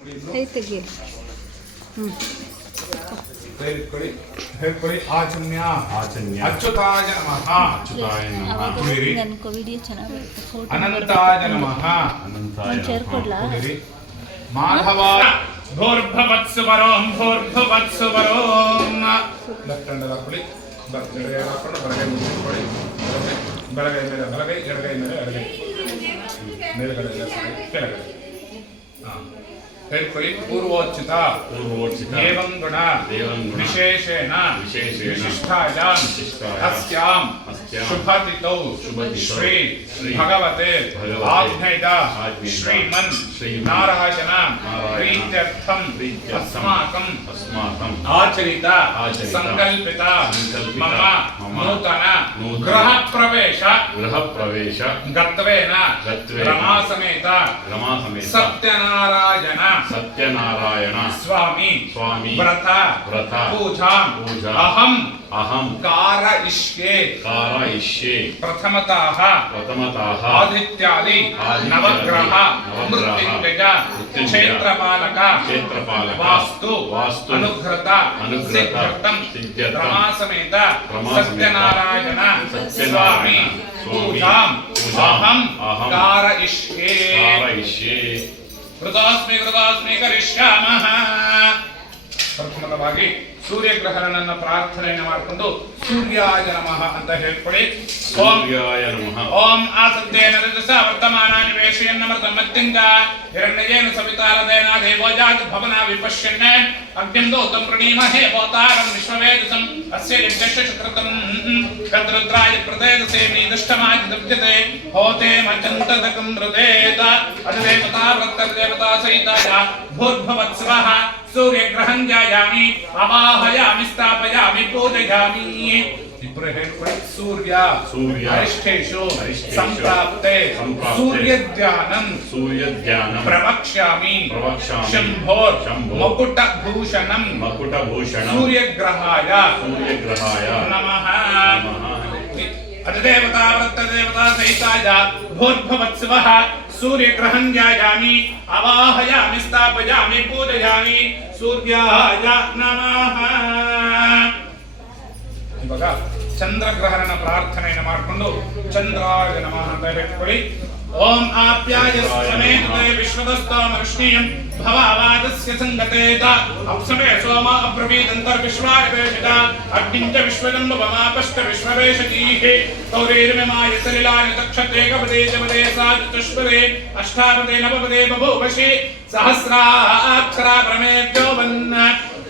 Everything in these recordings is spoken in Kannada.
ಕೈ ತೆಗಿ. ಹ್ಞೂ ಅನಂತಾಯ ನಮಃ. ಮಾಧವ ಭೂರ್ಭವತ್ಸು ವರೋಂ ಭೂರ್ಭವತ್ಸು ವರೋಂ ಲಕ್ಕಂಡದ ಕುಳಿ ಎಡಗೈ ಹಾಕೊಂಡು ಬಲಗೈ ಮುಚ್ಚಿಕೊಳ್ಳಿ ಬಲಗೈ ಮೇಲೆ ಬಲಗೈ ಎಡಗೈ ಮೇಲೆ ಎಡಗೈ ಮೇಲುಗಡೆ ಎಲ್ಲ ಕೆಳಗಡೆ. ಹೇಳ್ಕೊಳ್ಳಿ ಪೂರ್ವೋಚಿತ ಪೂರ್ವೋಚಿತ ಏವಂ ಗುಣ ಏವಂ ಗುಣ ವಿಶೇಷೇಣ ವಿಶೇಷೇಣ ವಿಶಿಷ್ಟಾಯಾಂ ವಿಶಿಷ್ಟಾಯಾಂ ಅಸ್ಯಾಂ सुभतितौ श्री भगवते आत्मैता श्रीमन् नारायणां प्रीत्यर्थम् अस्माकम् अस्माकम् आचरिता सङ्कल्पिता मम नूतन गृहप्रवेश गृहप्रवेश गत्वेन रमासमेत रमासमेत सत्यनारायण सत्यनारायण स्वामी स्वामी व्रता व्रत पूजा पूजा अहम् अहम। कारयिष्ये कारयिष्ये प्रथमतः। प्रथमतः। आदित्यादि। नवग्रह। मृत्युंजय क्षेत्रपालक। क्षेत्रपालक। वास्तु। वास्तु। अनुग्रत। अनुग्रत। सिद्ध्यतम रमासमेत सत्यनारायण। स्वामी। पूजाम। अहम। कारयिष्ये कारयिष्ये कृतास्मे कृतास्मे करिष्यामः। ಸಂಪೂರ್ಣವಾಗಿ ಸೂರ್ಯಗ್ರಹಣನ ಪ್ರಾರ್ಥನೆಯನ್ನು ಮಾಡಿಕೊಂಡು ಸೂರ್ಯಾಯ ನಮಃ ಅಂತ ಹೇಳ್ಕೊಳ್ಳಿ. ಸೂರ್ಯಾಯ ನಮಃ. ಓಂ ಆಸತ್ತೇನ ವರ್ತಮಾನ ನಿವೇಶಯನ್ ನಮ ಮತ್ತಿಂಗ ಹಿರಣ್ಯೇನ ಸವಿತಾರದೇನ ದೇವೋಜಾತ್ ಭವನ ವಿಪಶ್ಯನ್ನ ಅಗ್ನಿಂ ದೌತಂ ಪ್ರಣೀಮಹೇ ಭೋತಾರಂ ವಿಶ್ವವೇದಸಂ. ಅಸ್ಯ ಯಜ್ಞಶ್ಚ ಶತ್ರತಂ ಕದ್ರುದ್ರಾಯ ಪ್ರದೇದಸೇ ನೀದಷ್ಟಮಾಜಿ ದೃಪ್ಯತೆ ಹೋತೇ ಮಚಂತದಕಂ ಹೃದೇತ ಅದೇವತಾ ವೃತ್ತರ್ದೇವತಾ ಸಹಿತಾಯ ಭೂರ್ಭವತ್ಸವಃ सूर्यग्रहं जायामि अवाहयामि स्थापयामि पूजयामि। सूर्या सूर्यारिष्ठेषु सम्प्राप्ते सूर्यध्यानं सूर्यध्यानं प्रवक्ष्यामि। प्रवक्ष्यामि। शम्भोर् मकुटभूषणं। मकुटभूषणं। सूर्यग्रहाय। सूर्यग्रहाय। नमः। अतिदेवता वृत्तदेवता सहिताय। भूर्भवत्सवः। ಸೂರ್ಯಗ್ರಹಂ ಜಾಯಾಮಿ ಅವಾಹಯಾಮಿ, ಸ್ಥಾಪಯಾಮಿ, ಪೂಜಯಾಮಿ ಸೂರ್ಯಾಯ ನಮಃ ಇವಾಗ ಚಂದ್ರಗ್ರಹಣ ಪ್ರಾರ್ಥನೆಯನ್ನು ಮಾಡಿಕೊಂಡು ಚಂದ್ರಾಯ ನಮಃ ಅಂತ ಹೇಳ್ಕೊಳ್ಳಿ. ओम आप्यायस्मे कृते विश्वदस्तामर्ष्णीयं भवावादस्य सङ्गतेत अप्समे सोमा अब्रवीदन्तर विश्वागवेशिता अग्निञ्च विश्वजन्म वमापश्च विश्ववेशकीः तौरेर्ममायसलिलानि तक्षत्रेकपदे जपदे साधुचश्वरे अष्टापदे नवपदे बभूवशि सहस्राक्षरा प्रमेभ्यो वन्न ವನ್ನ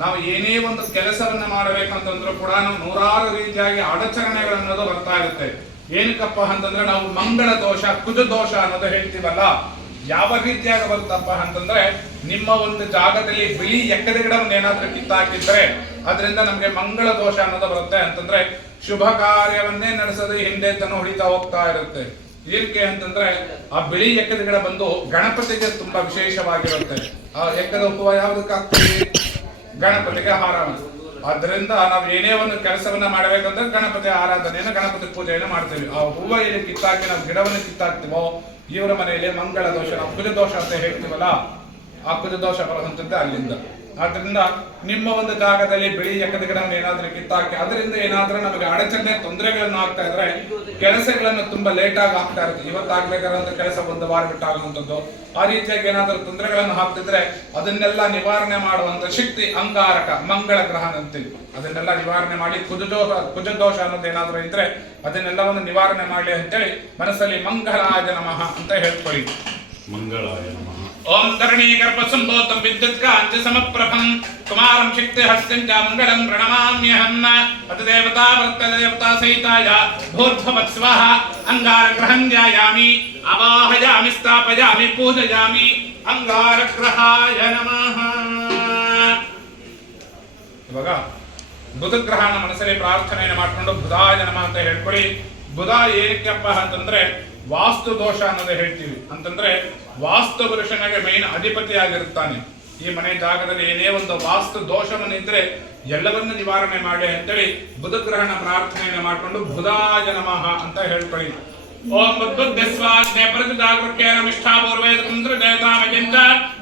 ನಾವು ಏನೇ ಒಂದು ಕೆಲಸವನ್ನ ಮಾಡಬೇಕಂತಂದ್ರೂ ಕೂಡ ನಾವು ನೂರಾರು ರೀತಿಯಾಗಿ ಅಡಚಣೆಗಳನ್ನೋದು ಬರ್ತಾ ಇರುತ್ತೆ. ಏನಕ್ಕಪ್ಪ ಅಂತಂದ್ರೆ ನಾವು ಮಂಗಳ ದೋಷ, ಕುಜ ದೋಷ ಅನ್ನೋದು ಹೇಳ್ತೀವಲ್ಲ? ಯಾವ ರೀತಿಯಾಗಿ ಬರುತ್ತಪ್ಪ ಅಂತಂದ್ರೆ ನಿಮ್ಮ ಒಂದು ಜಾಗದಲ್ಲಿ ಬಿಳಿ ಎಕ್ಕದ ಗಿಡವನ್ನು ಏನಾದ್ರೂ ಕಿತ್ತಾಕಿದ್ರೆ ಅದರಿಂದ ನಮಗೆ ಮಂಗಳ ದೋಷ ಅನ್ನೋದು ಬರುತ್ತೆ ಅಂತಂದ್ರೆ ಶುಭ ಕಾರ್ಯವನ್ನೇ ನಡೆಸದೆ ಹಿಂದೆ ತನ ಹೊಡಿತಾ ಹೋಗ್ತಾ ಇರುತ್ತೆ. ಏನಕ್ಕೆ ಅಂತಂದ್ರೆ ಆ ಬಿಳಿ ಎಕ್ಕದ ಗಿಡ ಬಂದು ಗಣಪತಿಗೆ ತುಂಬಾ ವಿಶೇಷವಾಗಿರುತ್ತೆ. ಆ ಎಕ್ಕದ ಹೂವು ಯಾವುದಕ್ಕೆ ಹಾಕ್ತೀವಿ ಗಣಪತಿಗೆ ಹಾರಾಣ ಅದರಿಂದ ನಾವು ಏನೇ ಒಂದು ಕೆಲಸವನ್ನ ಮಾಡಬೇಕಂದ್ರೆ ಗಣಪತಿ ಆರಾಧನೆಯನ್ನು, ಗಣಪತಿ ಪೂಜೆಯನ್ನು ಮಾಡ್ತೀವಿ. ಆ ಹೂವ ಏನು ಕಿತ್ತಾಕಿ ನಾವು ಗಿಡವನ್ನು ಕಿತ್ತಾಕ್ತಿವೋ, ಇವರ ಮನೆಯಲ್ಲಿ ಮಂಗಳ ದೋಷ, ನಾವು ಕುಜ ದೋಷ ಅಂತ ಹೇಳ್ತೀವಲ್ಲ ದೋಷ ಬರುವಂಥದ್ದು ಅಲ್ಲಿಂದ. ಆದ್ರಿಂದ ನಿಮ್ಮ ಒಂದು ಜಾಗದಲ್ಲಿ ಬಿಳಿ ಎಕ್ಕದ ಗಿಡವನ್ನು ಏನಾದ್ರೂ ಕಿತ್ತಾಕಿ, ಅದರಿಂದ ಏನಾದ್ರೂ ನಮಗೆ ಅಡಚಣೆ, ತೊಂದರೆಗಳನ್ನು ಆಗ್ತಾ ಇದ್ರೆ ಕೆಲಸಗಳನ್ನು ತುಂಬಾ ಲೇಟಾಗಿ ಆಗಿ ಆಗ್ತಾ ಇರುತ್ತೆ. ಇವತ್ತಾಗಬೇಕಾದಂತ ಕೆಲಸ ಒಂದು ವಾರ ಬಿಟ್ಟು ಆಗುವಂಥದ್ದು. ಆ ರೀತಿಯಾಗಿ ಏನಾದರೂ ತೊಂದರೆಗಳನ್ನು ಹಾಕ್ತಿದ್ರೆ ಅದನ್ನೆಲ್ಲ ನಿವಾರಣೆ ಮಾಡುವಂತ ಶಕ್ತಿ ಅಂಗಾರಕ ಮಂಗಳ ಗ್ರಹ ಅಂತೀವಿ ಅದನ್ನೆಲ್ಲ ನಿವಾರಣೆ ಮಾಡಿ ಕುಜದೋಷ ಕುಜದೋಷ ಅನ್ನೋದು ಏನಾದ್ರೂ ಇದ್ರೆ ಅದನ್ನೆಲ್ಲವನ್ನು ನಿವಾರಣೆ ಮಾಡಲಿ ಅಂತೇಳಿ ಮನಸ್ಸಲ್ಲಿ ಮಂಗಳಾಯ ನಮಃ ಅಂತ ಹೇಳ್ಕೊಳ್ಳಿ. ಮಂಗಳ ನಮಃ. नमः ಓಂ ಧರಣೀಗರ್ಭಸಂಭೂತಂ ವಿದ್ಯುತ್ಕಾಂಚ ಸಮಪ್ರಭಂ ಕುಮಾರಂ ಶಕ್ತಿ ಹಸ್ತಿಂ ಚ ಮಂಗಳಂ ಪ್ರಣಮಾಮ್ಯಹಂ ಅತ ದೇವತಾ ವರ್ತ ದೇವತಾ ಸಹಿತಾಯ ಭೂರ್ಭವತ್ಸ್ವಃ ಅಂಗಾರಗ್ರಹಂ ಧ್ಯಾಯಾಮಿ ಅವಾಹಯಾಮಿ ಸ್ಥಾಪಯಾಮಿ ಪೂಜಯಾಮಿ ಅಂಗಾರಗ್ರಹಾಯ ನಮಃ ಇವಾಗ ಬುಧಗ್ರಹನ ಮನಸ್ಸಲ್ಲಿ ಪ್ರಾರ್ಥನೆಯನ್ನು ಮಾಡ್ಕೊಂಡು ಬುಧಾಯ ನಮ ಅಂತ ಹೇಳ್ಕೊಳ್ಳಿ ಬುಧ ಏನಕ್ಕಪ್ಪ ಅಂತಂದ್ರೆ ವಾಸ್ತು ದೋಷ ಅನ್ನೋದೇ ಹೇಳ್ತೀವಿ ಅಂತಂದ್ರೆ ವಾಸ್ತು ಪುರುಷನಿಗೆ ಮೇನ್ ಅಧಿಪತಿ ಆಗಿರುತ್ತಾನೆ ಈ ಮನೆ ಜಾಗದಲ್ಲಿ ಏನೇ ಒಂದು ವಾಸ್ತು ದೋಷವನ್ನಿದ್ರೆ ಎಲ್ಲವನ್ನು ನಿವಾರಣೆ ಮಾಡಿ ಅಂತೇಳಿ ಬುಧಗ್ರಹಣ ಪ್ರಾರ್ಥನೆಯನ್ನು ಮಾಡ್ಕೊಂಡು ಬುಧಾಯ ನಮಃ ಅಂತ ಹೇಳ್ಕೊಳ್ಳಿ ಓಂ ಪ್ರತಿದಾಗೃತ್ಯ ನಮಿಷ್ಠಾಪೂರ್ವೇದಕುಂದ್ರ ದೇವತಾಮಜಂಚ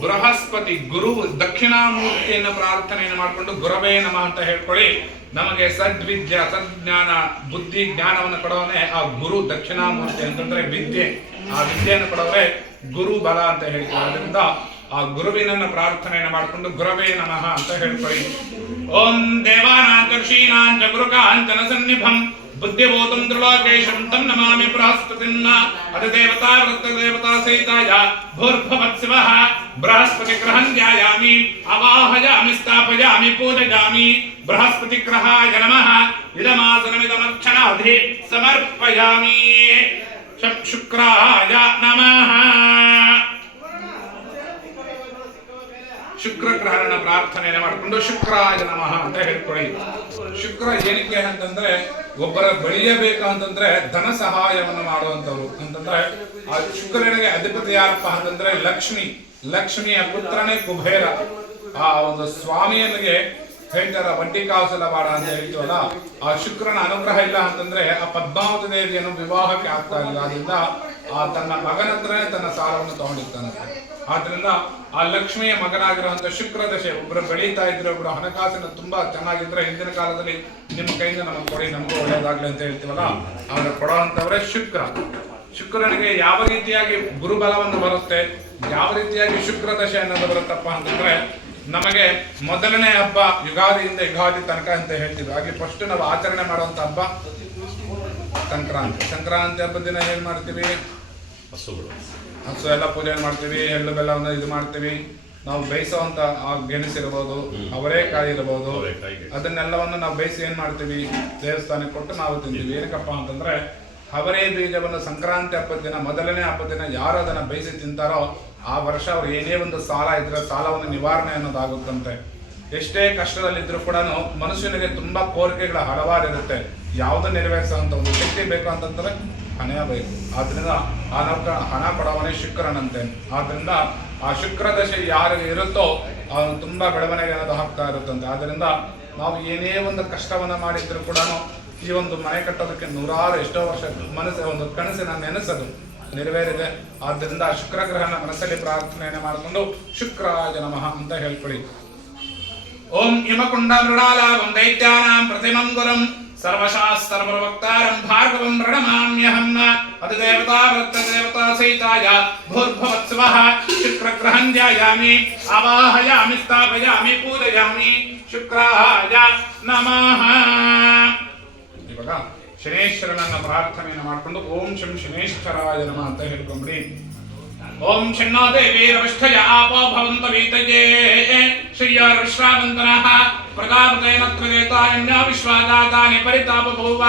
ಬೃಹಸ್ಪತಿ ಗುರು ದಕ್ಷಿಣಾಮೂರ್ತಿಯನ್ನು ಪ್ರಾರ್ಥನೆಯನ್ನು ಮಾಡಿಕೊಂಡು, ಗುರವೇ ನಮ ಅಂತ ಹೇಳ್ಕೊಳ್ಳಿ. ನಮಗೆ ಸದ್ವಿದ್ಯ, ಸದ್ಜ್ಞಾನ, ಬುದ್ಧಿ ಜ್ಞಾನವನ್ನು ಕೊಡೋನೆ ಆ ಗುರು ದಕ್ಷಿಣಾಮೂರ್ತಿ ಅಂತಂದ್ರೆ ವಿದ್ಯೆ. ಆ ವಿದ್ಯೆಯನ್ನು ಕೊಡೋರೆ ಗುರು ಬಲ ಅಂತ ಹೇಳ್ತೀವಿ ಅದರಿಂದ ಆ ಗುರುವಿನನ್ನ ಪ್ರಾರ್ಥನೆಯನ್ನು ಮಾಡಿಕೊಂಡು, ಗುರವೇ ನಮಃ ಅಂತ ಹೇಳ್ಕೊಳ್ಳಿ. ಓಂ ದೇವಾನಾಂಚ ಋಷೀನಾಂಚ ಗುರುಕಾಂಚನ ಸನ್ನಿಭಂ. ಬುದ್ಧಿಭೂತಂ ತ್ರಿಲೋಕೇಶಂ ತಂ ನಮಾಮಿ ಬೃಹಸ್ಪತಿನ್ನ ಅದ ದೇವತಾ ವೃತ್ತ ದೇವತಾ ಸಹಿತಾಯ ಭೂರ್ಭವತ್ ಶಿವಃ ಬೃಹಸ್ಪತಿ ಗ್ರಹಂ ಧ್ಯಾಯಾಮಿ ಅವಾಹಯಾಮಿ ಸ್ಥಾಪಯಾಮಿ ಪೂಜಯಾಮಿ ಬೃಹಸ್ಪತಿ ಗ್ರಹಾಯ ನಮಃ ಇದಮಾಸನಮಿದಮರ್ಚನಾಧಿ ಸಮರ್ಪಯಾಮಿ ಶುಕ್ರಾಯ ನಮಃ ಶುಕ್ರ ಗ್ರಹಣ ಪ್ರಾರ್ಥನೆಯನ್ನು ಮಾಡಿಕೊಂಡು ಶುಕ್ರಾಯ ನಮಃ ಅಂತ ಹೇಳ್ಕೊಳ್ಳಿ ಶುಕ್ರ ಏನಕ್ಕೆ ಅಂತಂದ್ರೆ ಒಬ್ಬರ ಬಳಿಯಬೇಕು ಅಂತಂದ್ರೆ ಧನ ಸಹಾಯವನ್ನು ಮಾಡುವಂತವ್ರು ಅಂತಂದ್ರೆ ಆ ಶುಕ್ರನಿಗೆ ಅಧಿಪತಿ ಯಾರಪ್ಪ ಅಂತಂದ್ರೆ ಲಕ್ಷ್ಮಿ. ಲಕ್ಷ್ಮಿಯ ಪುತ್ರನೇ ಕುಬೇರ. ಆ ಒಂದು ಸ್ವಾಮಿಯನಿಗೆ ಹೇಳ್ತಾರ ಬಡ್ಡಿ ಕಾಸೆಲ್ಲ ಬಾಡ ಅಂತ ಹೇಳ್ತೀವಲ್ಲ ಆ ಶುಕ್ರನ ಅನುಗ್ರಹ ಇಲ್ಲ ಅಂತಂದ್ರೆ ಆ ಪದ್ಮಾವತಿ ದೇವಿಯನ್ನು ವಿವಾಹಕ್ಕೆ ಆಗ್ತಾ ಇಲ್ಲ. ಅದರಿಂದ ಆ ತನ್ನ ಮಗನ ಹತ್ರನೇ ತನ್ನ ಸಾಲವನ್ನು ತಗೊಂಡಿರ್ತಾನೆ. ಆದ್ರಿಂದ ಆ ಲಕ್ಷ್ಮಿಯ ಮಗನಾಗಿರುವಂತ ಶುಕ್ರ ದಶೆ, ಒಬ್ರು ಬೆಳೀತಾ ಇದ್ರೆ, ಒಬ್ರು ಹಣಕಾಸಿನ ತುಂಬಾ ಚೆನ್ನಾಗಿದ್ರೆ ಹಿಂದಿನ ಕಾಲದಲ್ಲಿ ನಿಮ್ಮ ಕೈಯಿಂದ ನಮಗೆ ಕೊಡಿ, ನಮಗೂ ಒಳ್ಳೇದಾಗ್ಲಿ ಅಂತ ಹೇಳ್ತೀವಲ್ಲ ಅವರ ಕೊಡುವಂತವ್ರೆ ಶುಕ್ರ. ಶುಕ್ರನಿಗೆ ಯಾವ ರೀತಿಯಾಗಿ ಗುರುಬಲವನ್ನು ಬರುತ್ತೆ, ಯಾವ ರೀತಿಯಾಗಿ ಶುಕ್ರ ದಶೆ ಅನ್ನೋದು ಬರುತ್ತಪ್ಪ ಅಂತಂದ್ರೆ ನಮಗೆ ಮೊದಲನೇ ಹಬ್ಬ ಯುಗಾದಿಯಿಂದ ಯುಗಾದಿ ತನಕ ಅಂತ ಹೇಳ್ತೀವಿ ಹಾಗೆ ಫಸ್ಟ್ ನಾವು ಆಚರಣೆ ಮಾಡುವಂತ ಹಬ್ಬ ಸಂಕ್ರಾಂತಿ. ಸಂಕ್ರಾಂತಿ ಹಬ್ಬದ ದಿನ ಏನ್ ಮಾಡ್ತೀವಿ? ಹಸುಗಳು. ಹಸು ಎಲ್ಲ ಪೂಜೆ ಮಾಡ್ತೀವಿ? ಎಳ್ಳು ಬೆಲ್ಲವನ್ನು ಇದು ಮಾಡ್ತೀವಿ. ನಾವು ಬೇಯಿಸುವಂತ ಗೆಣಸಿರ್ಬೋದು ಅವರೇಕಾಯಿ ಇರ್ಬೋದು ಅವರೆಕಾಯಿ. ಅದನ್ನೆಲ್ಲವನ್ನು ನಾವು ಬೇಯಿಸಿ ಏನ್ ಮಾಡ್ತೀವಿ? ದೇವಸ್ಥಾನಕ್ಕೆ ಕೊಟ್ಟು ನಾವು ತಿಂತೀವಿ. ಏನಕ್ಕಪ್ಪ ಅಂತಂದ್ರೆ ಅವರೇ ಬೀಜವನ್ನು ಸಂಕ್ರಾಂತಿ ಹಬ್ಬದ ದಿನ, ಮೊದಲನೇ ಹಬ್ಬದ ದಿನ ಯಾರು ಅದನ್ನು ಬೇಯಿಸಿ ತಿಂತಾರೋ ಆ ವರ್ಷ ಅವ್ರು ಏನೇ ಒಂದು ಸಾಲ ಇದ್ರೆ ಸಾಲವನ್ನು ನಿವಾರಣೆ ಅನ್ನೋದಾಗುತ್ತಂತೆ. ಎಷ್ಟೇ ಕಷ್ಟದಲ್ಲಿದ್ದರೂ ಕೂಡ ಮನುಷ್ಯನಿಗೆ ತುಂಬಾ ಕೋರಿಕೆಗಳ ಹಲವಾರು ಇರುತ್ತೆ ಯಾವ್ದು ನೆರವೇರಿಸುವಂತ ಒಂದು ಶಕ್ತಿ ಬೇಕು ಅಂತಂದರೆ ಹಣೆಯ ಬೇಕು. ಆದ್ದರಿಂದ ಆ ನೌಕ, ಹಣ ಕೊಡವನೇ ಶುಕ್ರನಂತೆ. ಆದ್ದರಿಂದ ಆ ಶುಕ್ರ ದಶೆ ಯಾರಿಗೆ ಇರುತ್ತೋ ಅವನು ತುಂಬಾ ಬೆಳವಣಿಗೆ ಅನ್ನೋದು ಹಾಕ್ತಾ ಇರುತ್ತಂತೆ. ಆದ್ದರಿಂದ ನಾವು ಏನೇ ಒಂದು ಕಷ್ಟವನ್ನ ಮಾಡಿದ್ರು ಕೂಡ ಈ ಒಂದು ಮನೆ ಕಟ್ಟೋದಕ್ಕೆ ನೂರಾರು ಎಷ್ಟೋ ವರ್ಷ ಮನಸ್ಸು, ಒಂದು ಕನಸಿನ ನೆನೆಸದು ನೆರವೇರಿದೆ. ಆದ್ದರಿಂದ ಶುಕ್ರ ಗ್ರಹನ ಮನಸ್ಸಲ್ಲಿ ಪ್ರಾರ್ಥನೆಯನ್ನು ಮಾಡಿಕೊಂಡು ಶುಕ್ರಾಯ ನಮಃ ಅಂತ ಹೇಳ್ಕೊಳ್ಳಿ. ಓಂ ಹಿಮಕುಂಡ ಮೃಣಾಲಾಭಂ ದೈತ್ಯಾನಾಂ ಪ್ರತಿಮಂ ಗುರಂ ಸರ್ವಶಾಸ್ತ್ರ ಪ್ರವಕ್ತಾರಂ ಭಾರ್ಗವಂ ಪ್ರಣಮಾಮ್ಯಹಂ. ಅದ ದೇವತಾ ವೃತ್ತ ದೇವತಾ ಸಹಿತಾಯ ಭೂರ್ಭವತ್ಸವಃ. ಶುಕ್ರಗ್ರಹಂ ಧ್ಯಾಯಾಮಿ, ಆವಾಹಯಾಮಿ, ಸ್ಥಾಪಯಾಮಿ, ಪೂಜಯಾಮಿ. ಶುಕ್ರಾಯ ನಮಃ. ಇವಾಗ ಶನೇಶ್ವರನನ್ನ ಪ್ರಾರ್ಥನೆಯನ್ನು ಮಾಡಿಕೊಂಡು ಓಂ ಶಂ ಶನೇಶ್ವರಾಯ ನಮ ಅಂತ ಹೇಳ್ಕೊಂಬಿಡಿ. ಓಂ ಶನ್ನೋ ದೇವೀರವಿಷ್ಠಯ ಆಪೋ ಭವಂತ ವೀತಯೇ ಶ್ರೀಯ ವಿಶ್ರಾವಂತನಃ ಪ್ರಜಾಪತೇನ ತ್ವದೇತಾರಣ್ಯ ವಿಶ್ವಾದಾತಾನಿ ಪರಿತಾಪಭೂವ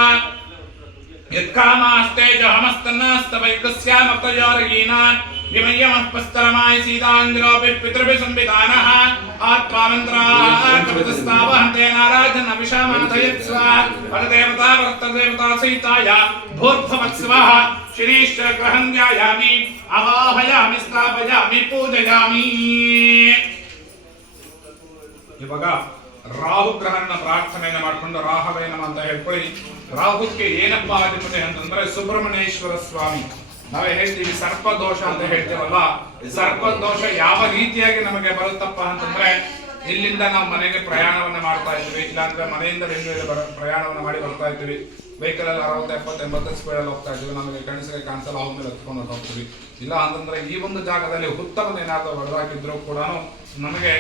ಯತ್ಕಾಮಾಸ್ತೆ ಜಹಮಸ್ತನ್ನಾಸ್ತವೈಕಸ್ಯಾಮತಯೋರಗೀನಾನ್ ವಿಮಯ್ಯಮಃ ಪಸ್ತರಮಾಯ ಸೀತಾಂದ್ರೋಪಿ ಪಿತೃಭಿ ಸಂವಿಧಾನಃ ಆತ್ಮಾಮಂತ್ರಾಕೃತಸ್ತಾವಹಂತೆ ನಾರಾಜನ್ ಅಭಿಷಾಮನಥಯತ್ಸ್ವ ಪರದೇವತಾ ವರ್ತದೇವತಾ ಸಹಿತಾಯ ಭೂರ್ಭವತ್ಸ್ವಃ ಶ್ರೀಶ್ಚ ಗ್ರಹಂ ಧ್ಯಾಯಾಮಿ ಅವಾಹಯಾಮಿ ಸ್ಥಾಪಯಾಮಿ ಪೂಜಯಾಮಿ ಇವಾಗ ರಾಹು ಗ್ರಹನ ಪ್ರಾರ್ಥನೆಯನ್ನು ಮಾಡ್ಕೊಂಡು ರಾಹವೇ ನಮ ಅಂತ ಹೇಳ್ಕೊಳ್ಳಿ ರಾಹುಕ್ಕೆ ಏನಪ್ಪ ಅಧಿಪತಿ ಅಂತಂದ್ರೆ ಸುಬ್ರಹ್ಮಣ್ಯೇಶ್ವರ ಸ್ವಾಮಿ ನಾವೇ ಹೇಳ್ತೀವಿ ಸರ್ಪ ದೋಷ ಅಂತ ಹೇಳ್ತೀವಲ್ಲ ಸರ್ಪ ದೋಷ ಯಾವ ರೀತಿಯಾಗಿ ನಮಗೆ ಬರುತ್ತಪ್ಪ ಅಂತಂದ್ರೆ, ಇಲ್ಲಿಂದ ನಾವು ಮನೆಗೆ ಪ್ರಯಾಣವನ್ನ ಮಾಡ್ತಾ ಇದ್ವಿ ಇಲ್ಲಾಂದ್ರೆ ಮನೆಯಿಂದ ಬೆಂಗಳೂರಿಗೆ ಬರ, ಪ್ರಯಾಣವನ್ನ ಮಾಡಿ ಬರ್ತಾ ಇದ್ವಿ ವೆಹಿಕಲ್ ಅಲ್ಲಿ ಅರವತ್ತು ಎಪ್ಪತ್ತು ಎಂಬತ್ತು ಸ್ಪೀಡ್ ಅಲ್ಲಿ ಹೋಗ್ತಾ ಇದ್ವಿ ನಮಗೆ ಕಣಿಸಿಗೆ ಕಾಣಿಸಲ್ಲ ಅವ್ರ ಮೇಲೆ ಹತ್ಕೊಂಡು ಹೋಗ್ತೀವಿ ಇಲ್ಲ ಅಂತಂದ್ರೆ ಈ ಒಂದು ಜಾಗದಲ್ಲಿ ಹುತ್ತವನ್ನು ಏನಾದರೂ ಹೊಡೆದಾಕಿದ್ರು ಕೂಡ ನಮಗೆ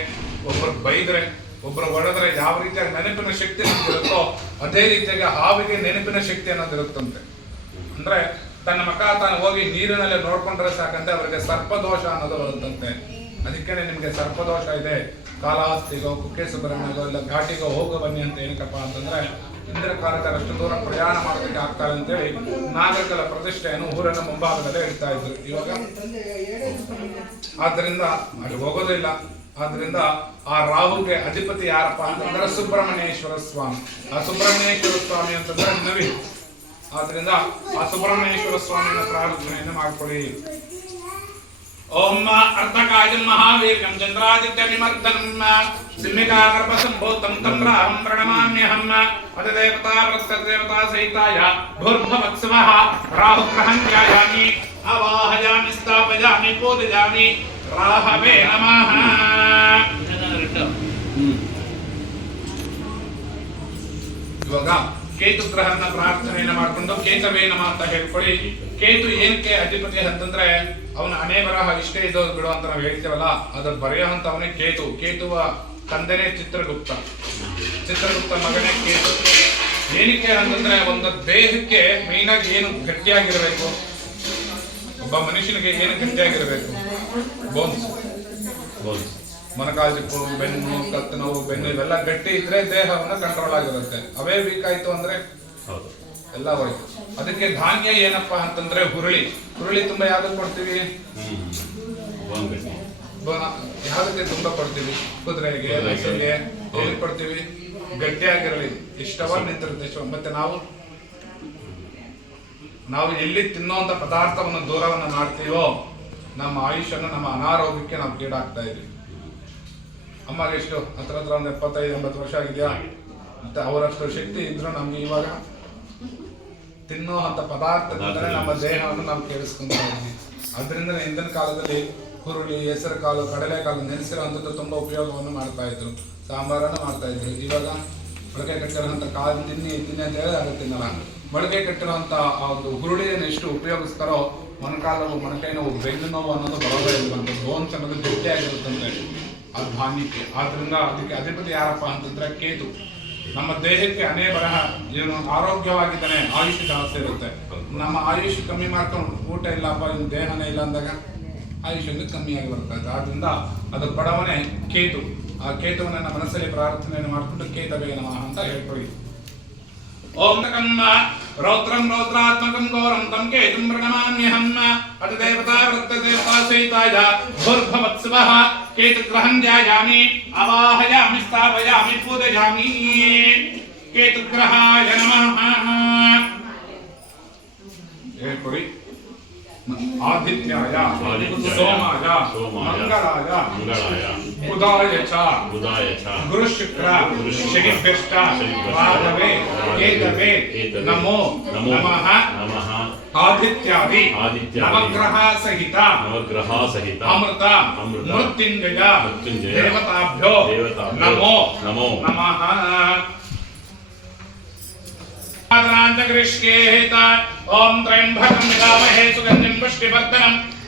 ಒಬ್ಬರು ಬೈದ್ರೆ ಒಬ್ಬರು ಹೊಡೆದ್ರೆ ಯಾವ ರೀತಿಯಾಗಿ ನೆನಪಿನ ಶಕ್ತಿ ನಮ್ಗಿರುತ್ತೋ, ಅದೇ ರೀತಿಯಾಗಿ ಹಾವಿಗೆ ನೆನಪಿನ ಶಕ್ತಿ ಅನ್ನೋದಿರುತ್ತಂತೆ. ಅಂದ್ರೆ ತನ್ನ ಮಕ ತಾನು ಹೋಗಿ ನೀರಿನಲ್ಲಿ ನೋಡ್ಕೊಂಡ್ರೆ ಸಾಕಂತೆ, ಅವರಿಗೆ ಸರ್ಪದೋಷ ಅನ್ನೋದು ಬರುತ್ತಂತೆ ಅದಕ್ಕೇನೆ ನಿಮಗೆ ಸರ್ಪದೋಷ ಇದೆ. ಕಾಲಾಸ್ತಿಗೋ, ಕುಕ್ಕೆ ಸುಬ್ರಹ್ಮಣ್ಯಗೋ, ಇಲ್ಲ ಘಾಟಿಗೋ, ಹೋಗೋ ಬನ್ನಿ ಅಂತ ಏನಕ್ಕಪ್ಪ ಅಂತಂದ್ರೆ ಇಂದ್ರ ಅಷ್ಟು ದೂರ ಪ್ರಯಾಣ ಮಾಡೋದಕ್ಕೆ ಆಗ್ತಾರೆ ಅಂತೇಳಿ ನಾಗರಿಕರ ಪ್ರತಿಷ್ಠೆಯನ್ನು ಊರನ್ನು ಮುಂಭಾಗದಲ್ಲೇ ಇಡ್ತಾ ಇದ್ರು. ಇವಾಗ ಆದ್ರಿಂದ ಅಲ್ಲಿ ಹೋಗೋದಿಲ್ಲ ಆದ್ರಿಂದ ಆ ರಾಹುಗೆ ಅಧಿಪತಿ ಯಾರಪ್ಪ ಅಂತಂದ್ರೆ ಸುಬ್ರಹ್ಮಣ್ಯೇಶ್ವರ ಸ್ವಾಮಿ. ಆ ಸುಬ್ರಹ್ಮಣ್ಯೇಶ್ವರ ಸ್ವಾಮಿ ಅಂತಂದ್ರೆ ನವಿ ಆದ್ರಿಂದ ಆ ಸುಬ್ರಹ್ಮಣ್ಯೇಶ್ವರ ಸ್ವಾಮಿನ ಪ್ರಾರ್ಥನೆಯನ್ನು ಮಾಡ್ಕೊಳ್ಳಿ ಓಂ ಅರ್ಧಕಾಯಂ ಮಹಾವೀರ್ಯಂ ಚಂದ್ರಾದಿತ್ಯ ವಿಮರ್ದನಂ ಸಿಂಹಿಕಾಗರ್ಭ ಸಂಭೂತಂ ತಂ ರಾಹಂ ಪ್ರಣಮಾಮ್ಯಹಂ ಅಧಿದೇವತಾ ವೃತ್ತದೇವತಾ ಸಹಿತಾಯ ಭೂರ್ಭವತ್ಸವಃ ರಾಹು ಗ್ರಹಂ ಧ್ಯಾಯಾಮಿ ಅವಾಹಯಾಮಿ ಸ್ಥಾಪಯಾಮಿ ಪೂಜಯಾಮಿ ರಾಹವೇ ನಮಃ ಇವಾಗ ಕೇತು ಗ್ರಹನ ಪ್ರಾರ್ಥನೆಯನ್ನ ಮಾಡ್ಕೊಂಡು ಕೇತವೇ ನಮ ಅಂತ ಹೇಳ್ಕೊಳ್ಳಿ. ಕೇತು ಏನಕ್ಕೆ ಅಧಿಪತಿ ಅಂತಂದ್ರೆ ಅವನ ಹಣೆ ಬರಹ ಇಷ್ಟೇ ಇದು ಬಿಡು ಅಂತ ನಾವು ಹೇಳ್ತೇವಲ್ಲ ಅದನ್ನು ಬರೆಯುವಂತವನೇ ಕೇತು. ಕೇತುವ ತಂದೆನೇ ಚಿತ್ರಗುಪ್ತ. ಚಿತ್ರಗುಪ್ತ ಮಗನೇ ಕೇತು. ಏನಕ್ಕೆ ಅಂತಂದ್ರೆ, ಒಂದು ದೇಹಕ್ಕೆ ಮೇನ್ ಆಗಿ ಏನು ಗಟ್ಟಿಯಾಗಿರ್ಬೇಕು, ಒಬ್ಬ ಮನುಷ್ಯನಿಗೆ ಏನು ಗಟ್ಟಿಯಾಗಿರ್ಬೇಕು? ಬೋನ್ಸ್ ಹೌದು ಮೊಣಕಾಲು ಬೆನ್ನು ಕತ್ತು ನೋವು ಬೆನ್ನು ಇವೆಲ್ಲ ಗಟ್ಟಿ ಇದ್ರೆ ದೇಹವನ್ನು ಕಂಟ್ರೋಲ್ ಆಗಿರುತ್ತೆ. ಅವೇ ವೀಕ್ ಆಯ್ತು ಅಂದ್ರೆ ಎಲ್ಲ ಹೋಯ್ತು. ಅದಕ್ಕೆ ಧಾನ್ಯ ಏನಪ್ಪಾ ಅಂತಂದ್ರೆ ಹುರುಳಿ. ಹುರುಳಿ ತುಂಬಾ ಯಾವ್ದಕ್ಕೆ ಕೊಡ್ತೀವಿ? ಯಾವ್ದಕ್ಕೆ ತುಂಬಾ ಕೊಡ್ತೀವಿ? ಕುದುರೆಗೆ. ಹಸುಗೆ ಎಲ್ಲಿ ಕೊಡ್ತೀವಿ? ಗಟ್ಟಿಯಾಗಿರಲಿ ಇಷ್ಟವಾಗಿ ನಿಂತಿರುತ್ತೆ ಇಷ್ಟು. ಮತ್ತೆ ನಾವು ನಾವು ಎಲ್ಲಿ ತಿನ್ನುವಂತ ಪದಾರ್ಥವನ್ನು ದೂರವನ್ನು ಮಾಡ್ತೀವೋ ನಮ್ಮ ಆಯುಷ್ಯನ ನಮ್ಮ ಅನಾರೋಗ್ಯಕ್ಕೆ ನಾವು ಕೀಡಾಗ್ತಾ ಇದೀವಿ ಅಮ್ಮಗೆ ಎಷ್ಟು ಹತ್ರ ಹತ್ರ ಒಂದು ಎಪ್ಪತ್ತೈದು ಎಂಬತ್ತು ವರ್ಷ ಆಗಿದೆಯಾ? ಮತ್ತೆ ಅವರಷ್ಟು ಶಕ್ತಿ ಇದ್ರು ನಮ್ಗೆ ಇವಾಗ ತಿನ್ನೋ ಅಂತ ಪದಾರ್ಥದಿಂದಲೇ ನಮ್ಮ ದೇಹವನ್ನು ನಾವು ಕೇಳಿಸ್ಕೊಂತ ಇದ್ವಿ ಅದರಿಂದ ಹಿಂದಿನ ಕಾಲದಲ್ಲಿ ಹುರುಳಿ ಹೆಸರು ಕಾಳು ಕಡಲೆ ಕಾಳು ನೆನೆಸಿರುವಂಥದ್ದು ತುಂಬಾ ಉಪಯೋಗವನ್ನು ಮಾಡ್ತಾ ಇದ್ರು. ಸಾಂಬಾರನ್ನು ಮಾಡ್ತಾ ಇದ್ರು. ಇವಾಗ ಮೊಳಕೆ ಕಟ್ಟಿರೋಂಥ ಕಾಳು ತಿನ್ನಿ ತಿನ್ನಿ ಅಂತ ಹೇಳಿ ಅದು ತಿನ್ನಲ್ಲ. ಮೊಳಕೆ ಕಟ್ಟಿರುವಂತ ಆ ಒಂದು ಹುರುಳಿಯನ್ನು ಎಷ್ಟು ಉಪಯೋಗಿಸ್ತಾರೋ ಮೊಣಕಾಲು ಮೊಣಕೈ ನೋವು ಬೆನ್ನು ನೋವು ಅನ್ನೋದು ಬರೋದೇ ಇಲ್ವಂತ ಬೋನ್ಸ್ ಅನ್ನೋದು ಗಟ್ಟಿಯಾಗಿರುತ್ತಂತೆ ಧಾನ್ಯಕ್ಕೆ ಆದ್ರಿಂದ ಅದಕ್ಕೆ ಅಧಿಪತಿ ಯಾರಪ್ಪ ಅಂತಂದ್ರೆ ಕೇತು. ನಮ್ಮ ದೇಹಕ್ಕೆ ಅನೇ ಬರಹ, ಏನು ಆರೋಗ್ಯವಾಗಿದ್ದಾನೆ, ಆಯುಷ್ ಜಾಸ್ತಿ ಇರುತ್ತೆ. ನಮ್ಮ ಆಯುಷ್ ಕಮ್ಮಿ ಮಾಡ್ಕೊಂಡು ಊಟ ಇಲ್ಲಪ್ಪ, ಇನ್ನು ದೇಹನೇ ಇಲ್ಲ ಅಂದಾಗ ಆಯುಷ್ ಒಂದು ಕಮ್ಮಿಯಾಗಿ ಬರ್ತದೆ. ಆದ್ರಿಂದ ಅದು ಬಡವನೇ ಕೇತು. ಆ ಕೇತುವನ್ನ ಮನಸ್ಸಲ್ಲಿ ಪ್ರಾರ್ಥನೆಯನ್ನು ಮಾಡಿಕೊಂಡು ಕೇತವೇ ನಮಃ ಅಂತ ಹೇಳ್ಕೊಳ್ಳಿ ಓಂ ನಕಮ್ಮ ರೌದ್ರಂ ರೌದ್ರಾತ್ಮಕಂ ಗೌರಂ ತಂ ಕೇತುಂ ಪ್ರಣಮಾಮ್ಯಹಂ ಅತ ದೇವತಾ ವೃತ್ತ ದೇವತಾ ಸಹಿತಾಯ ಭೂರ್ಭವತ್ಸವಃ केचित् अवाहयामि स्थापयामि पूजयामि। ग्रहाय नमः। कुरि आदित्याय सोमाय मंगलाय बुधाय च बुधाय च। पादवे केतवे नमो। नमः। नमः। ఆదిత్యాది నవగ్రహ సహిత నవగ్రహ సహిత అమృత అమృత మృత్యుంజయ మృత్యుంజయ దేవతాభ్యో దేవతాభ్యో నమో నమో నమః ఆదరాంత కృష్ణేత ఓం త్రయంభకం నిగామహే సుగంధిం పుష్టివర్ధనం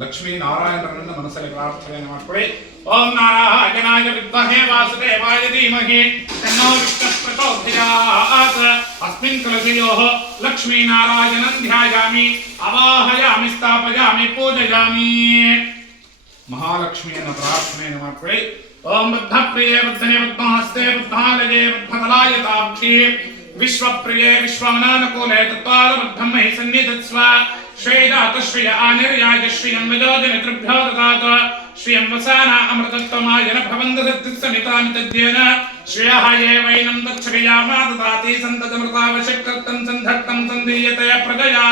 ಲಕ್ಷ್ಮೀ ನಾರಾಯಣರನ್ನ ಮನಸ್ಸಲ್ಲಿ ಪ್ರಾರ್ಥನೆಯನ್ನು ಮಾಡ್ಕೊಳ್ಳಿ ಓಂ ನಾರಾಯಣಾಯ ವಿದ್ಮಹೇ ವಾಸುದೇವಾಯ ಧೀಮಹಿ ತನ್ನೋ ವಿಷ್ಣುಃ ಪ್ರಚೋದಯಾತ್ ಅಸ್ಮಿನ್ ಕಲಶಯೋಃ ಲಕ್ಷ್ಮೀ ನಾರಾಯಣಂ ಧ್ಯಾಯಾಮಿ ಅವಾಹಯಾಮಿ ಸ್ಥಾಪಯಾಮಿ ಪೂಜಯಾಮಿ ಮಹಾಲಕ್ಷ್ಮಿಯನ್ನು ಪ್ರಾರ್ಥನೆಯನ್ನು ಮಾಡ್ಕೊಳ್ಳಿ ಓಂ ಬುದ್ಧ ಪ್ರಿಯೇ ಬುದ್ಧನೇ ಬುದ್ಧಹಸ್ತೆ ಬುದ್ಧಾಲಯೇ ಬುದ್ಧಮಲಾಯತಾಕ್ಷಿ ವಿಶ್ವಪ್ರಿಯೇ ವಿಶ್ವಮನಾನುಕೂಲೆ ತತ್ಪಾದ ಬುದ್ಧಂ ಮಹಿ ಸನ್ನಿಧತ್ಸ್ವ श्वेदातश्रिय आनिर्याजश्रियं ददात श्रियं वसाना अमृतत्वमायन भवन्दसत्तिस्समितानि श्रियः ये वैनं ददाति सन्धत्तं प्रजया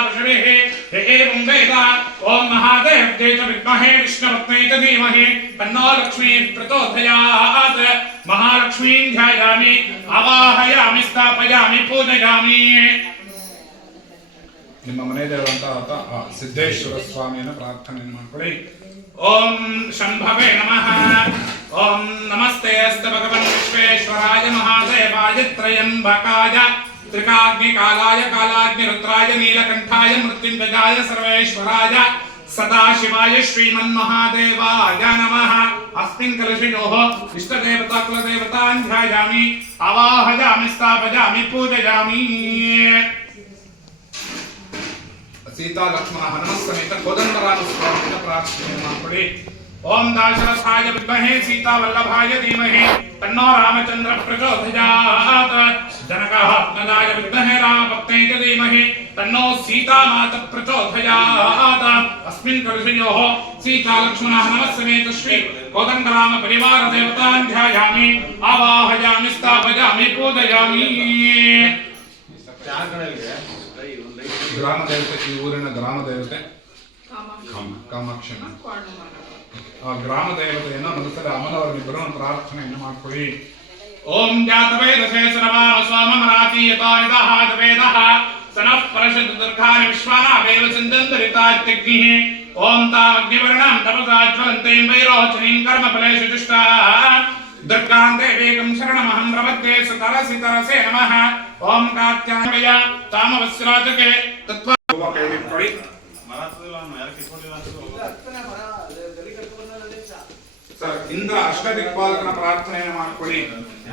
एवं ॐ च विद्महे विष्णुपत्नै च धीमहि। तन्नो महालक्ष्मीं ध्यायामि। आवाहयामि, स्थापयामि, पूजयामि। ನಿಮ್ಮ ಮನೆ ದೇವರಂತ ಸಿದ್ದೇಶ್ವರ ಸ್ವಾಮಿಯನ್ನು ಪ್ರಾರ್ಥನೆಯನ್ನು ಮಾಡ್ಕೊಳ್ಳಿ ಓಂ ಶಂಭವೇ ನಮಃ ಓಂ ನಮಸ್ತೆ ಅಸ್ತ ಭಗವನ್ ವಿಶ್ವೇಶ್ವರಾಯ ಮಹಾದೇವಾಯ ತ್ರಯಂಬಕಾಯ ತ್ರಿಕಾಗ್ನಿಕಾಲಾಯ ಕಾಲಾಗ್ನಿ ರುದ್ರಾಯ ನೀಲಕಂಠಾಯ ಮೃತ್ಯುಂಜಯಾಯ ಸರ್ವೇಶ್ವರಾಯ ಸದಾಶಿವಾಯ ಶ್ರೀಮನ್ಮಹಾದೇವಾಯ ನಮಃ ಅಸ್ಮಿನ್ ಕಲಶಯೋಃ ಇಷ್ಟದೇವತಾ ಕುಲದೇವತಾನ್ ಧ್ಯಾಯಾಮಿ ಅವಾಹಯಾಮಿ ಸ್ಥಾಪಯಾಮಿ ಪೂಜಯಾಮಿ ಸೀತಾ ಲಕ್ಷ್ಮಣ ಹನುಮ ಸಮೇತ ಕೋದಂಡರಾಮ ಸ್ವಾಮಿನ ಪ್ರಾರ್ಥನೆ ಮಾಡ್ಕೊಳ್ಳಿ ಓಂ ದಾಶರಥಾಯ ವಿದ್ಮಹೇ ಸೀತಾ ವಲ್ಲಭಾಯ ಧೀಮಹಿ ತನ್ನೋ ರಾಮಚಂದ್ರ ಪ್ರಚೋದಯಾತ್ ಜನಕಃ ಆತ್ಮಜಾಯ ವಿದ್ಮಹೇ ರಾಮಪತ್ನೇ ಚ ಧೀಮಹಿ ತನ್ನೋ ಸೀತಾ ಮಾತ ಪ್ರಚೋದಯಾತ್ ಅಸ್ಮಿನ್ ಕಲಶಯೋಃ ಸೀತಾ ಲಕ್ಷ್ಮಣ ಹನುಮ ಸಮೇತ ಶ್ರೀ ಕೋದಂಡರಾಮ ಪರಿವಾರ ದೇವತಾನ್ ಧ್ಯಾಯಾಮಿ ಆವಾಹಯಾಮಿ ಸ್ಥಾಪಯಾಮಿ ಪೂಜಯಾಮಿ ಗ್ರಾಮ ದೇವತೆ ಈ ಊರಿನ ಗ್ರಾಮ ದೇವತೆ ಕಾಮಾಕ್ಷನ ಆ ಗ್ರಾಮ ದೇವತೆಯನ್ನು ಮನಸ್ಸಲ್ಲಿ ಅಮ್ಮನವರನ್ನಿಬ್ಬರು ಪ್ರಾರ್ಥನೆಯನ್ನು ಮಾಡ್ಕೊಳ್ಳಿ ಓಂ ಜಾತವೇದಸೇ ಸನವಾಮ ಸ್ವಾಮರಾತೀಯತಾನಿದಃ ವೇದಃ ಸನಃ ಪರಶದ್ ದುರ್ಗಾನಿ ವಿಶ್ವಾನಾವೇವ ಸಿಂಧಂತರಿತಾತ್ಯಗ್ನಿಃ ಓಂ ತಾಮಗ್ನಿವರ್ಣಂ ತಪಸಾ ಜ್ವಲಂತೀಂ ವೈರೋಚನೀಂ ಕರ್ಮಫಲೇಷು ದುಷ್ಟಾ ದುರ್ಗಾಂತೆ ವೇಗಂ ಶರಣಮಹಂ ಪ್ರಪದ್ಯೆ ಸುತರಸಿ ತರಸೆ ನಮಃ ಓಂ ಕಾತ್ಯಾಯ ತಾಮವಸ್ರಾಜಕೆ ತತ್ವ ಕೈ ಇಟ್ಕೊಳ್ಳಿ ಸರ್, ಇಂದ್ರ ಅಷ್ಟ ದಿಕ್ಪಾಲಕನ ಪ್ರಾರ್ಥನೆಯನ್ನು ಮಾಡ್ಕೊಳ್ಳಿ.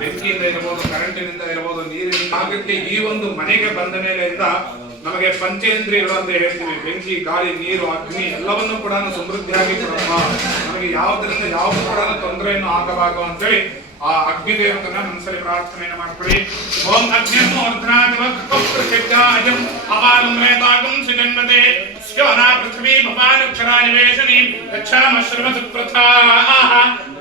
ಬೆಂಕಿಯಿಂದ ಇರಬಹುದು ಕರೆಂಟಿನಿಂದ ಇರಬಹುದು, ನೀರಿನಿಂದ ಆಗಕ್ಕೆ ಈ ಒಂದು ಮನೆಗೆ ಬಂದ ಮೇಲೆಯಿಂದ ನಮಗೆ ಪಂಚೇಂದ್ರಿಯಗಳು ಅಂತ ಹೇಳ್ತೀವಿ. ಬೆಂಕಿ, ಗಾಳಿ, ನೀರು, ಅಗ್ನಿ ಎಲ್ಲವನ್ನೂ ಕೂಡ ಸಮೃದ್ಧಿಯಾಗಿ ಕೊಡಮ್ಮ ನಮಗೆ ಯಾವುದರಿಂದ ಯಾವುದು ಕೂಡ ತೊಂದರೆಯನ್ನು ಆಗಬಾರದು ಅಂತೇಳಿ ಆ ಅಗ್ನಿ ದೇವತನ ಮನಸ್ಸಲ್ಲಿ ಪ್ರಾರ್ಥನೆಯನ್ನು ಮಾಡ್ಕೊಳ್ಳಿ. ಓಂ ಅಗ್ನಿಯನ್ನು ಅಪಾಲಂ ರೇತಾಗಂ ಸುಜನ್ಮತೆ. ಸ್ಯೋನಾ ಪೃಥ್ವೀ ಭವಾನಕ್ಷರಾನಿವೇಶನಿ ಗಚ್ಛಾಮಶ್ರಮ ಸುಪ್ರಥಾಹ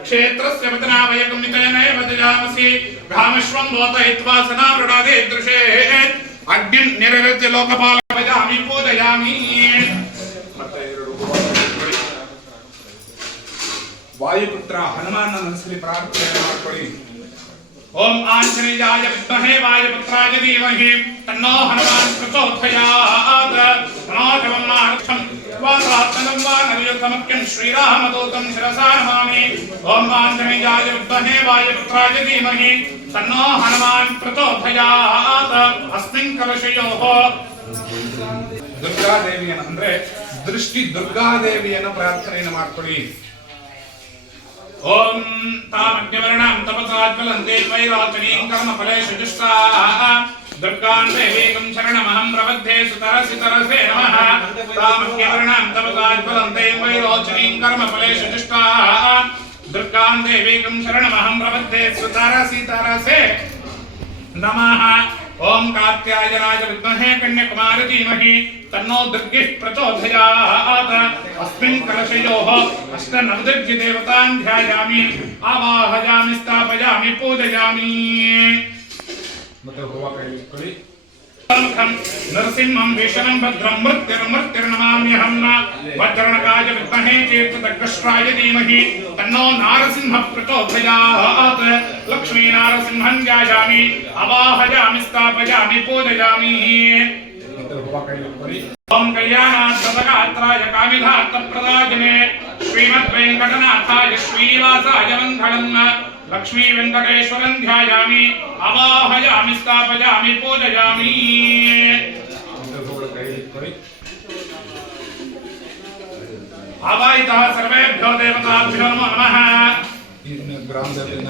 ಕ್ಷೇತ್ರಸ್ಯ ವತನಾವಯಕಂ ನಿತಯನೇವ ಜಯಾಮಸಿ ಘಾಮಶ್ವಂ ಸನಾ ಸನಾಮೃಡಾದೆ ದೃಶೇ ಅಗ್ನಿಂ ನಿರೃತ್ಯ ಲೋಕಪಾಲ ಭಜಾಮಿ ಪೂಜಯಾಮಿ ಮತ್ತೆ ಎರಡು ಉಪವಾಸಗಳು. ವಾಯುಪುತ್ರ ಹನುಮಾನ ಮನಸ್ಸಲ್ಲಿ ಪ್ರಾರ್ಥನೆ ಮಾಡ್ಕೊಳ್ಳಿ ಓಂ ಆಂಜನೇಯಾಯ ವಿದ್ಮಹೇ ವಾಯುಪುತ್ರಾಯ ಧೀಮಹಿ ತನ್ನೋ ಹನುಮಾನ್ ಪ್ರಚೋದಯಾತ್ ಮನೋಜವನ್ನಾರ್ಥಂ ವಾತಾತ್ಮನಂ ವಾ ನರಿಯುತಮಕ್ಯಂ ಶ್ರೀರಾಮದೂತಂ ಶಿರಸಾ ನಮಾಮಿ ಓಂ ಆಂಜನೇಯಾಯ ವಿದ್ಮಹೇ ವಾಯುಪುತ್ರಾಯ ಧೀಮಹಿ ತನ್ನೋ ಹನುಮಾನ್ ಪ್ರಚೋದಯಾತ್ ಅಸ್ಮಿನ್ ಕಲಶಯೋಃ ದುರ್ಗಾದೇವಿಯನ್ನು ಅಂದ್ರೆ ದೃಷ್ಟಿ ದುರ್ಗಾದೇವಿಯನ್ನು ಪ್ರಾರ್ಥನೆಯನ್ನು ಮಾಡ್ಕೊಳ್ಳಿ ಓಂ ತಾಮಗ್ನಿವರ್ಣಂ ತಪಸಾಜ್ವಲಂತೆ ವೈರಾಚನೀಂ ಕರ್ಮಫಲೇಷು ದುಷ್ಟಾಃ ದುರ್ಗಾಂ दुर्गान्मे शरणमहं प्रबद्धे सुतरसि तरसे नमः। रामकेवरणां तव गाज्वलं ते कर्मफलेषु शरणमहं प्रबद्धे सुतरसि तरसे नमः। विद्महे धीमहि। तन्नो दुर्गिः प्रचोदयात्। अस्मिन् कलशयोः ध्यायामि। आवाहयामि, स्थापयामि, पूजयामि। ಮುಖಂ ನರಸಿಂಹಂ ಭೀಷಣಂ ಭದ್ರಂ ಮೃತ್ಯುರ್ಮೃತ್ಯುರ್ನಮಾಮ್ಯಹಂ ವಜ್ರಣಕಾಯ ವಿದ್ಮಹೇ ಚೇತದಗ್ರಶ್ರಾಯ ಧೀಮಹಿ ತನ್ನೋ ನಾರಸಿಂಹ ಪ್ರಚೋದಯಾತ್ ಲಕ್ಷ್ಮೀ ನಾರಸಿಂಹಂ ಧ್ಯಾಯಾಮಿ ಅವಾಹಯಾಮಿ ಸ್ಥಾಪಯಾಮಿ ಪೂಜಯಾಮಿ ಓಂ ಕಲ್ಯಾಣಾತ್ಮಗಾತ್ರಾಯ ಕಾಮಿಧಾರ್ಥಪ್ರದಾಯನೆ ಶ್ರೀಮದ್ ವೆಂಕಟನಾಥಾಯ ಶ್ರೀವಾಸಾಯ ಮಂಗಳಂ ಲಕ್ಷ್ಮೀ ವೆಂಕಟೇಶ್ವರಂ లక్ష్మీ వెంకటేశ్వరం ధ్యాయామి అవాహయామి స్థాపయామి పూజయామి. ఆవాయిత సర్వేభ్యో దేవతాభ్యో నమః. గ్రామ దేవత